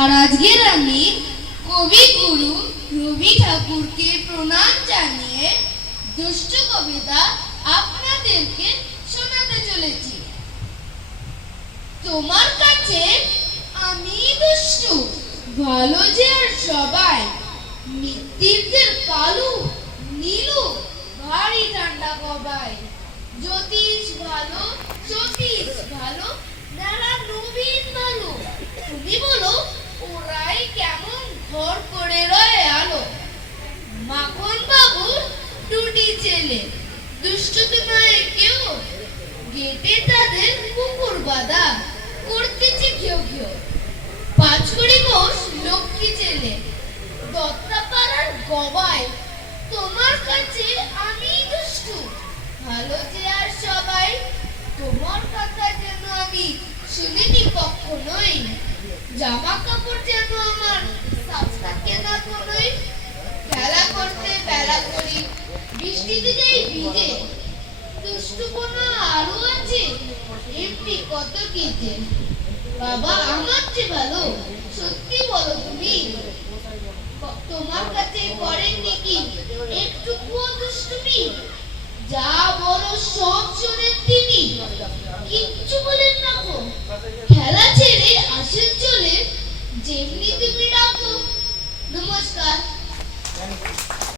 আর আজকের আমি কবিগুরু রবি ঠাকুরকে প্রণাম জানিয়ে দুষ্ট কবিতা আপনাদেরকে শোনাতে চলেছি। তোমার কাছে আমি দুষ্টু, ভালো যে আর সবাই, মৃত্যুদের কালু নীলু ভারী ঠান্ডা কবাই। জ্যোতিষ ভালো, সতীশ ভালো, নারা নবীন ভালো। তুমি বলো ওরাই কেমন ঘর করে রয়ে আলো। মাখন বাবু দুটি ছেলে, দুষ্ট তো নয় কেউ, গেটে তাদের কুকুর বাঁধা, করতেছে ঘেউ ঘেউ। পাঁচকুড়ি ঘোষ লক্ষ্মী ছেলে, দত্তাপাড়ার গবাই। তোমার কাছে আমি দুষ্টু, ভালো যে আর সবাই। তোমার কথা যেন আমি শুনিনি কখনোই, জামা কাপড় যেন আমার সাফ থাকে না কোনোই। খেলা করতে বেলা করি, বৃষ্টিতে যাই ভিজে, দুষ্টুপনা আরো আছে এমনি কত কিছু। বাবা আমার চেয়ে ভালো, সত্যি বলো তুমি, তোমার কাছে করেননি কি একটুকুও দুষ্টুমি? যা বলো সব শোনেন তিনি, কিচ্ছু বলেন না গো। খেলা ছেড়ে আসেন চলে, যেমনি তুমি ডাকো। নমস্কার।